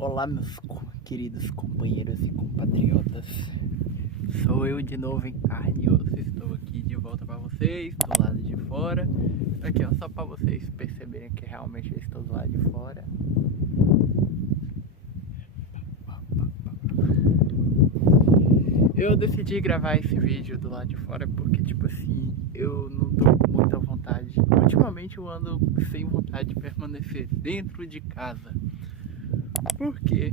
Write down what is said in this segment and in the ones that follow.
Olá, meus queridos companheiros e compatriotas. Sou eu de novo em carne e osso. Estou aqui de volta para vocês, do lado de fora. Aqui, ó, só para vocês perceberem que realmente eu estou do lado de fora. Eu decidi gravar esse vídeo do lado de fora porque, tipo assim, eu não tô com muita vontade. Ultimamente eu ando sem vontade de permanecer dentro de casa. Por quê?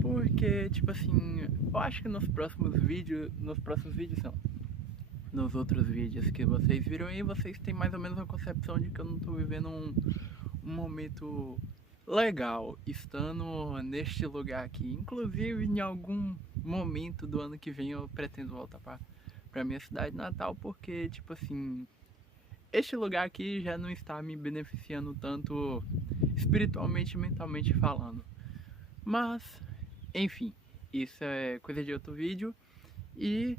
Porque, tipo assim, eu acho que nos outros vídeos que vocês viram aí, vocês têm mais ou menos uma concepção de que eu não tô vivendo um momento legal estando neste lugar aqui. Inclusive, em algum momento do ano que vem eu pretendo voltar pra minha cidade natal, porque, tipo assim, este lugar aqui já não está me beneficiando tanto espiritualmente e mentalmente falando. Mas, enfim, isso é coisa de outro vídeo. E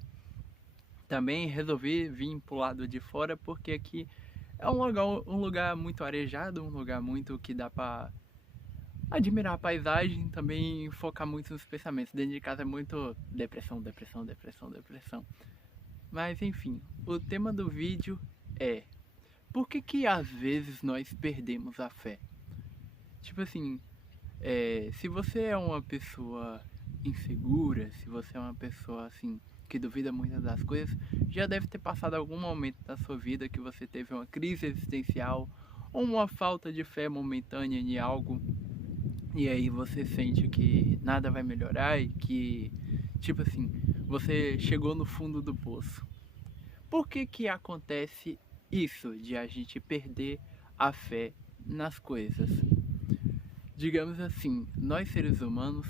também resolvi vir pro lado de fora porque aqui é um lugar muito arejado, um lugar muito que dá pra admirar a paisagem, também focar muito nos pensamentos. Dentro de casa é muito depressão. Mas enfim, o tema do vídeo é: por que às vezes nós perdemos a fé? Tipo assim, se você é uma pessoa insegura, se você é uma pessoa assim que duvida muito das coisas, já deve ter passado algum momento da sua vida que você teve uma crise existencial ou uma falta de fé momentânea em algo, e aí você sente que nada vai melhorar e que, tipo assim, você chegou no fundo do poço. Por que acontece isso de a gente perder a fé nas coisas? Digamos assim, nós seres humanos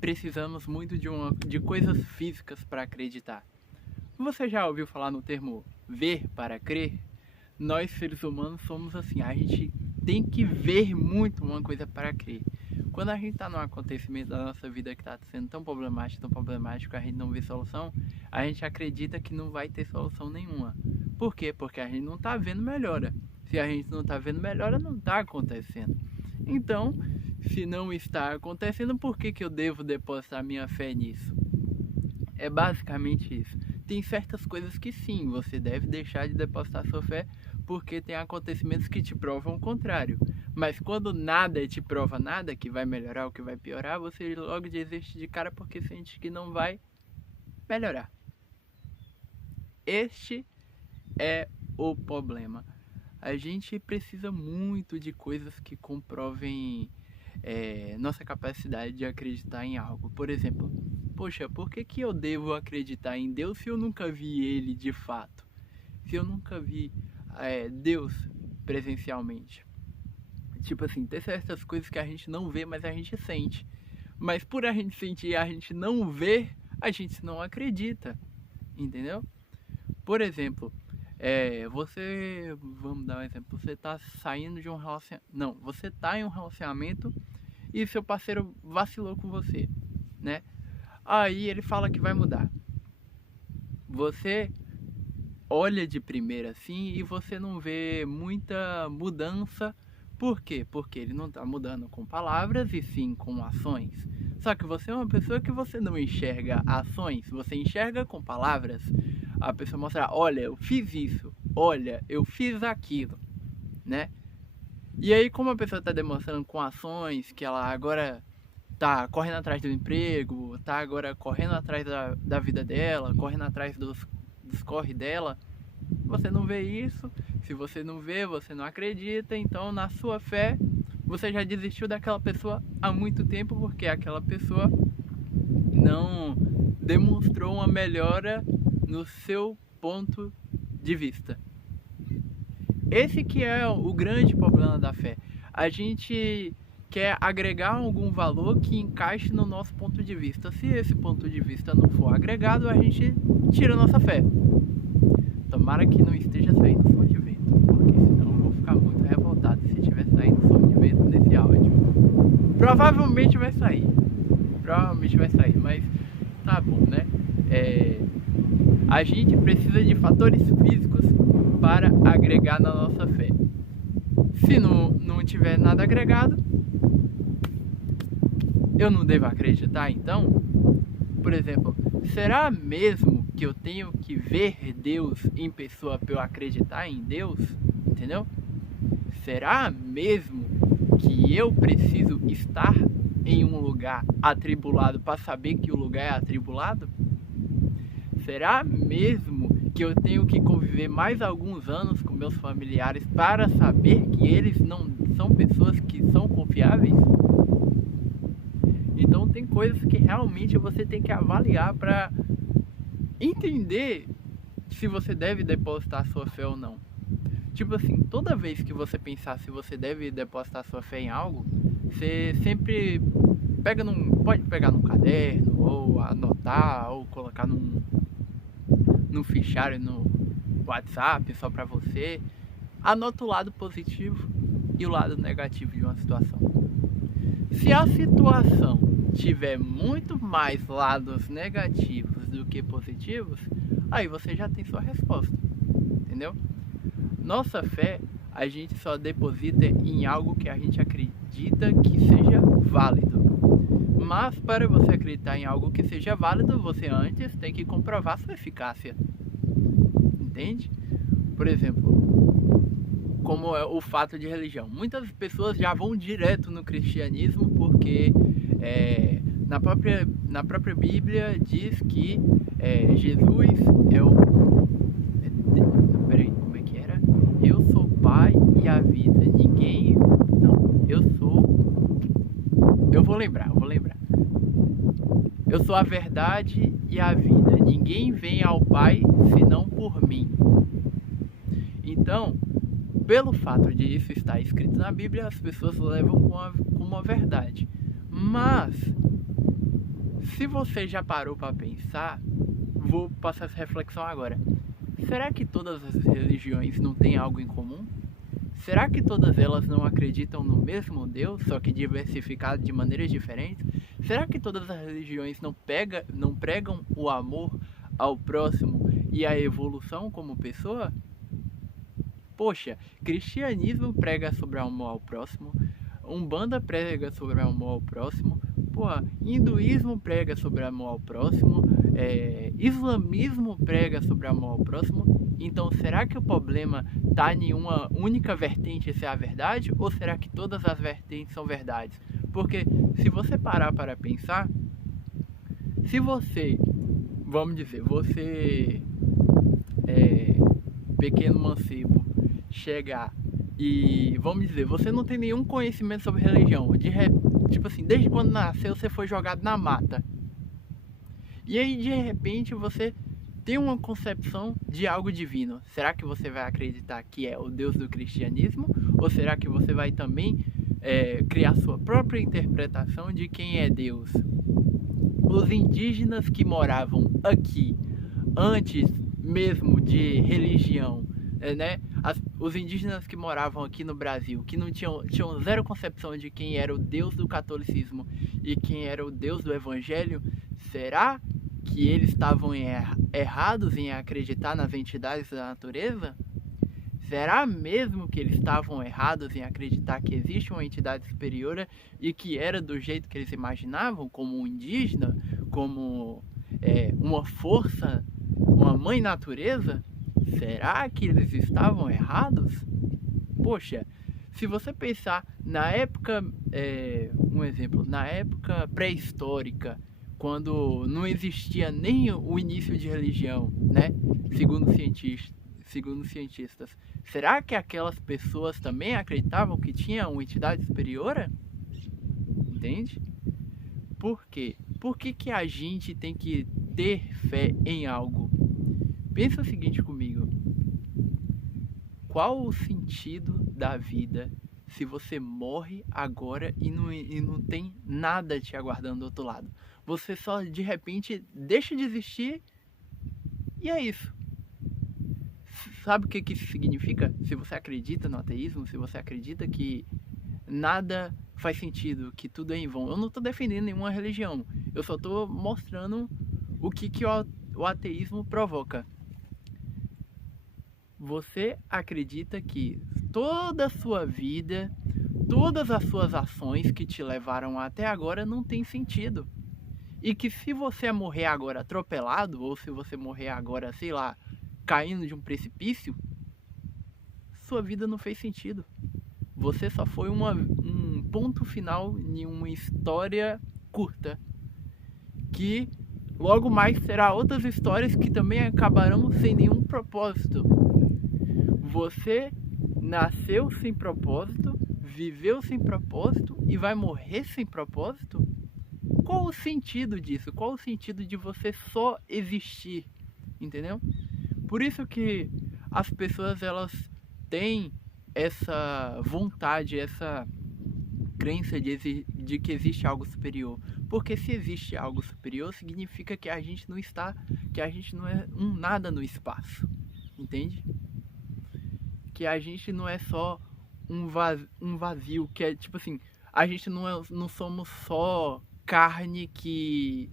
precisamos muito de coisas físicas para acreditar. Você já ouviu falar no termo ver para crer? Nós seres humanos somos assim, a gente tem que ver muito uma coisa para crer. Quando a gente está num acontecimento da nossa vida que está sendo tão problemático, a gente não vê solução, a gente acredita que não vai ter solução nenhuma. Por quê? Porque a gente não está vendo melhora. Se a gente não está vendo melhora, não está acontecendo. Então, se não está acontecendo, por que eu devo depositar minha fé nisso? É basicamente isso. Tem certas coisas que sim, você deve deixar de depositar sua fé, porque tem acontecimentos que te provam o contrário. Mas quando nada te prova nada, que vai melhorar ou que vai piorar, você logo desiste de cara porque sente que não vai melhorar. Este é o problema. A gente precisa muito de coisas que comprovem nossa capacidade de acreditar em algo. Por exemplo, poxa, por que eu devo acreditar em Deus se eu nunca vi Ele de fato? Se eu nunca vi Deus presencialmente? Tipo assim, tem certas coisas que a gente não vê, mas a gente sente. Mas por a gente sentir e a gente não ver, a gente não acredita. Entendeu? Por exemplo, vamos dar um exemplo, você tá saindo de um relacionamento, não, você tá em um relacionamento e seu parceiro vacilou com você, né? Aí ele fala que vai mudar. Você olha de primeira assim e você não vê muita mudança. Por quê? Porque ele não tá mudando com palavras e sim com ações. Só que você é uma pessoa que você não enxerga ações, você enxerga com palavras. A pessoa mostra, olha, eu fiz isso, olha, eu fiz aquilo, né? E aí, como a pessoa está demonstrando com ações que ela agora tá correndo atrás do emprego, tá agora correndo atrás da vida dela, correndo atrás dos corre dela, você não vê isso. Se você não vê, você não acredita, então na sua fé, você já desistiu daquela pessoa há muito tempo, porque aquela pessoa não demonstrou uma melhora no seu ponto de vista. Esse que é o grande problema da fé. A gente quer agregar algum valor que encaixe no nosso ponto de vista. Se esse ponto de vista não for agregado, a gente tira a nossa fé. Tomara que não esteja saindo som de vento, porque senão eu vou ficar muito revoltado se estiver saindo som de vento nesse áudio. Provavelmente vai sair, mas tá bom, né? A gente precisa de fatores físicos para agregar na nossa fé. Se não tiver nada agregado, eu não devo acreditar então? Por exemplo, será mesmo que eu tenho que ver Deus em pessoa para eu acreditar em Deus? Entendeu? Será mesmo que eu preciso estar em um lugar atribulado para saber que o lugar é atribulado? Será mesmo que eu tenho que conviver mais alguns anos com meus familiares para saber que eles não são pessoas que são confiáveis? Então tem coisas que realmente você tem que avaliar para entender se você deve depositar sua fé ou não. Tipo assim, toda vez que você pensar se você deve depositar sua fé em algo, você sempre pode pegar num caderno, ou anotar, ou colocar num fichário no WhatsApp só pra você. Anota o lado positivo e o lado negativo de uma situação. Se a situação tiver muito mais lados negativos do que positivos, aí você já tem sua resposta, entendeu? Nossa fé, a gente só deposita em algo que a gente acredita que seja válido. Mas para você acreditar em algo que seja válido, você antes tem que comprovar sua eficácia. Entende? Por exemplo, como é o fato de religião. Muitas pessoas já vão direto no cristianismo porque na própria Bíblia diz que Jesus é o... Peraí, como é que era? Eu sou o Pai e a vida. Ninguém... Não, eu sou... Eu vou lembrar. Eu sou a verdade e a vida. Ninguém vem ao Pai senão por mim. Então, pelo fato de isso estar escrito na Bíblia, as pessoas levam como uma verdade. Mas, se você já parou para pensar, vou passar essa reflexão agora. Será que todas as religiões não têm algo em comum? Será que todas elas não acreditam no mesmo Deus, só que diversificado de maneiras diferentes? Será que todas as religiões não pregam o amor ao próximo e a evolução como pessoa? Poxa, cristianismo prega sobre o amor ao próximo, Umbanda prega sobre o amor ao próximo, porra, hinduísmo prega sobre o amor ao próximo, islamismo prega sobre o amor ao próximo. Então será que o problema está em uma única vertente ser a verdade, ou será que todas as vertentes são verdades? Porque se você parar para pensar, se você, vamos dizer, você pequeno mancebo, chegar e, vamos dizer, você não tem nenhum conhecimento sobre religião, tipo assim, desde quando nasceu você foi jogado na mata, e aí de repente você tem uma concepção de algo divino. Será que você vai acreditar que é o Deus do cristianismo, ou será que você vai também criar sua própria interpretação de quem é Deus? Os indígenas que moravam aqui antes mesmo de religião, né? Os indígenas que moravam aqui no Brasil, que não tinham zero concepção de quem era o Deus do catolicismo e quem era o Deus do evangelho, será que eles estavam errados em acreditar nas entidades da natureza? Será mesmo que eles estavam errados em acreditar que existe uma entidade superior e que era do jeito que eles imaginavam, como um indígena, como uma força, uma mãe natureza? Será que eles estavam errados? Poxa, se você pensar na época, um exemplo, na época pré-histórica, quando não existia nem o início de religião, né? Segundo cientistas, será que aquelas pessoas também acreditavam que tinha uma entidade superior? Entende? Por quê? Por que a gente tem que ter fé em algo? Pensa o seguinte comigo. Qual o sentido da vida se você morre agora e não tem nada te aguardando do outro lado? Você só de repente deixa de existir e é isso. Sabe o que isso significa? Se você acredita no ateísmo, se você acredita que nada faz sentido, que tudo é em vão. Eu não estou defendendo nenhuma religião. Eu só estou mostrando o que o ateísmo provoca. Você acredita que toda a sua vida, todas as suas ações que te levaram até agora não tem sentido. E que se você morrer agora atropelado, ou se você morrer agora, sei lá, caindo de um precipício, sua vida não fez sentido. Você só foi um ponto final em uma história curta. Que logo mais terá outras histórias que também acabarão sem nenhum propósito. Você nasceu sem propósito, viveu sem propósito e vai morrer sem propósito? Qual o sentido disso? Qual o sentido de você só existir? Entendeu? Por isso que as pessoas elas têm essa vontade, essa crença de que existe algo superior. Porque se existe algo superior, significa que a gente não é um nada no espaço. Entende? Que a gente não é só um vazio, que é tipo assim, a gente não somos só carne que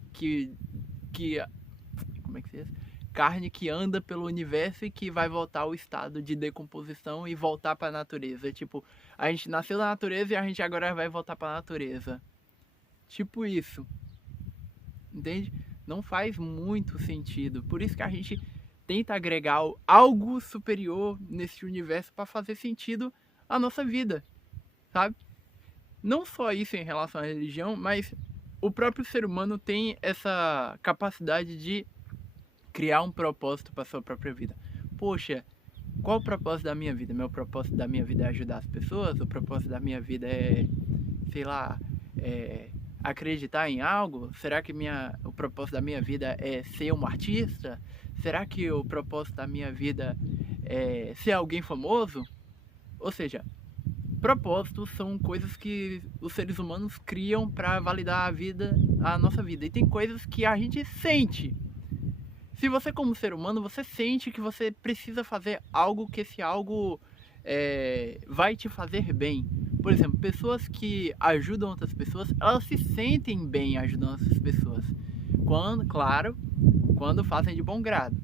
como é que se diz? Carne que anda pelo universo e que vai voltar ao estado de decomposição e voltar para a natureza. Tipo, a gente nasceu na natureza e a gente agora vai voltar para a natureza. Tipo isso. Entende? Não faz muito sentido. Por isso que a gente tenta agregar algo superior nesse universo para fazer sentido a nossa vida, sabe? Não só isso em relação à religião, mas o próprio ser humano tem essa capacidade de criar um propósito para sua própria vida. Poxa, qual o propósito da minha vida? Meu propósito da minha vida é ajudar as pessoas? O propósito da minha vida é, sei lá, acreditar em algo? Será que o propósito da minha vida é ser um artista? Será que o propósito da minha vida é ser alguém famoso? Ou seja, propósitos são coisas que os seres humanos criam para validar a nossa vida. E tem coisas que a gente sente. Se você como ser humano, você sente que você precisa fazer algo, que esse algo vai te fazer bem. Por exemplo, pessoas que ajudam outras pessoas, elas se sentem bem ajudando essas pessoas. Quando fazem de bom grado.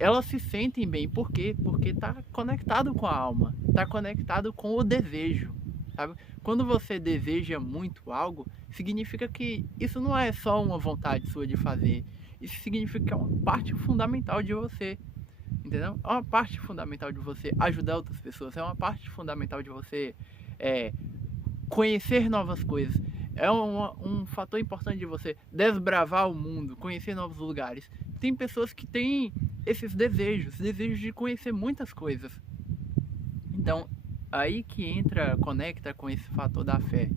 Elas se sentem bem, por quê? Porque está conectado com a alma, está conectado com o desejo, sabe? Quando você deseja muito algo, significa que isso não é só uma vontade sua de fazer, isso significa que é uma parte fundamental de você, entendeu? É uma parte fundamental de você ajudar outras pessoas, é uma parte fundamental de você conhecer novas coisas, é um fator importante de você desbravar o mundo, conhecer novos lugares. Tem pessoas que têm esses desejos de conhecer muitas coisas. Então, aí que conecta com esse fator da fé.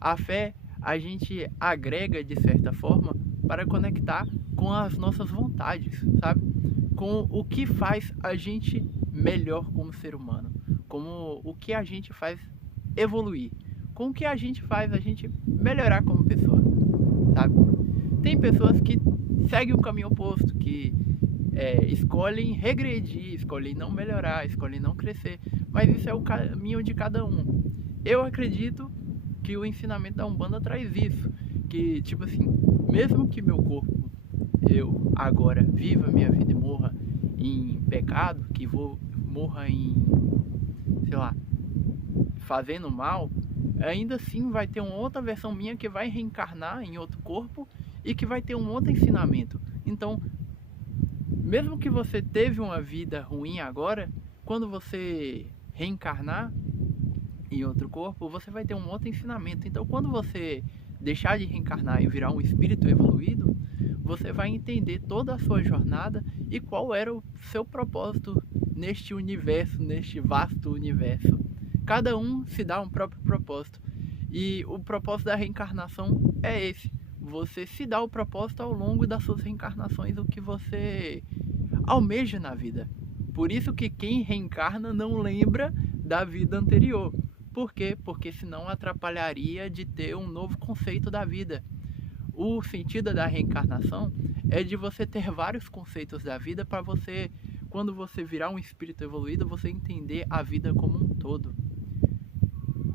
A fé, a gente agrega de certa forma para conectar com as nossas vontades, sabe? Com o que faz a gente melhor como ser humano, como o que a gente faz evoluir, com o que a gente faz a gente melhorar como pessoa, sabe? Tem pessoas que seguem o caminho oposto, que escolhem regredir, escolhem não melhorar, escolhem não crescer, mas isso é o caminho de cada um. Eu acredito que o ensinamento da Umbanda traz isso, que tipo assim, mesmo que meu corpo, eu agora viva a minha vida e morra em pecado, que morra em, sei lá, fazendo mal, ainda assim vai ter uma outra versão minha que vai reencarnar em outro corpo e que vai ter um outro ensinamento. Então, mesmo que você teve uma vida ruim agora, quando você reencarnar em outro corpo, você vai ter um outro ensinamento. Então, quando você deixar de reencarnar e virar um espírito evoluído, você vai entender toda a sua jornada e qual era o seu propósito neste universo, neste vasto universo. Cada um se dá um próprio propósito. E o propósito da reencarnação é esse. Você se dá o propósito ao longo das suas reencarnações, o que você almeja na vida. Por isso que quem reencarna não lembra da vida anterior. Por quê? Porque senão atrapalharia de ter um novo conceito da vida. O sentido da reencarnação é de você ter vários conceitos da vida para você, quando você virar um espírito evoluído, você entender a vida como um todo.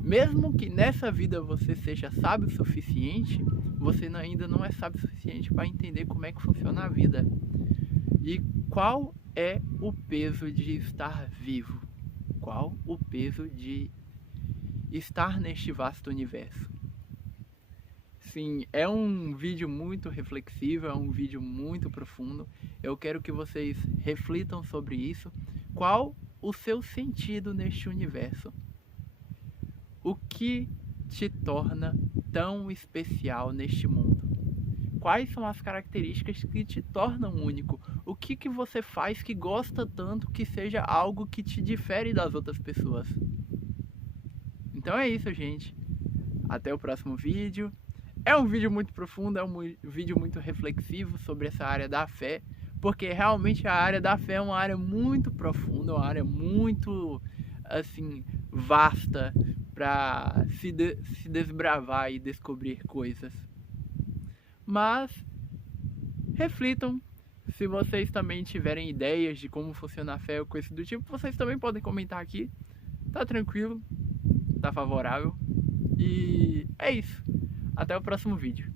Mesmo que nessa vida você seja sábio o suficiente, você ainda não é sábio o suficiente para entender como é que funciona a vida. E qual é o peso de estar vivo? Qual o peso de estar neste vasto universo. Sim, é um vídeo muito reflexivo, é um vídeo muito profundo. Eu quero que vocês reflitam sobre isso. Qual o seu sentido neste universo? O que te torna tão especial neste mundo? Quais são as características que te tornam único? O que você faz que gosta tanto que seja algo que te difere das outras pessoas? Então é isso, gente. Até o próximo vídeo. É um vídeo muito profundo, é um vídeo muito reflexivo sobre essa área da fé, porque realmente a área da fé é uma área muito profunda, uma área muito, assim, vasta para se desbravar e descobrir coisas. Mas reflitam, se vocês também tiverem ideias de como funciona a fé ou coisa do tipo, vocês também podem comentar aqui. Tá tranquilo, tá favorável. E é isso. Até o próximo vídeo.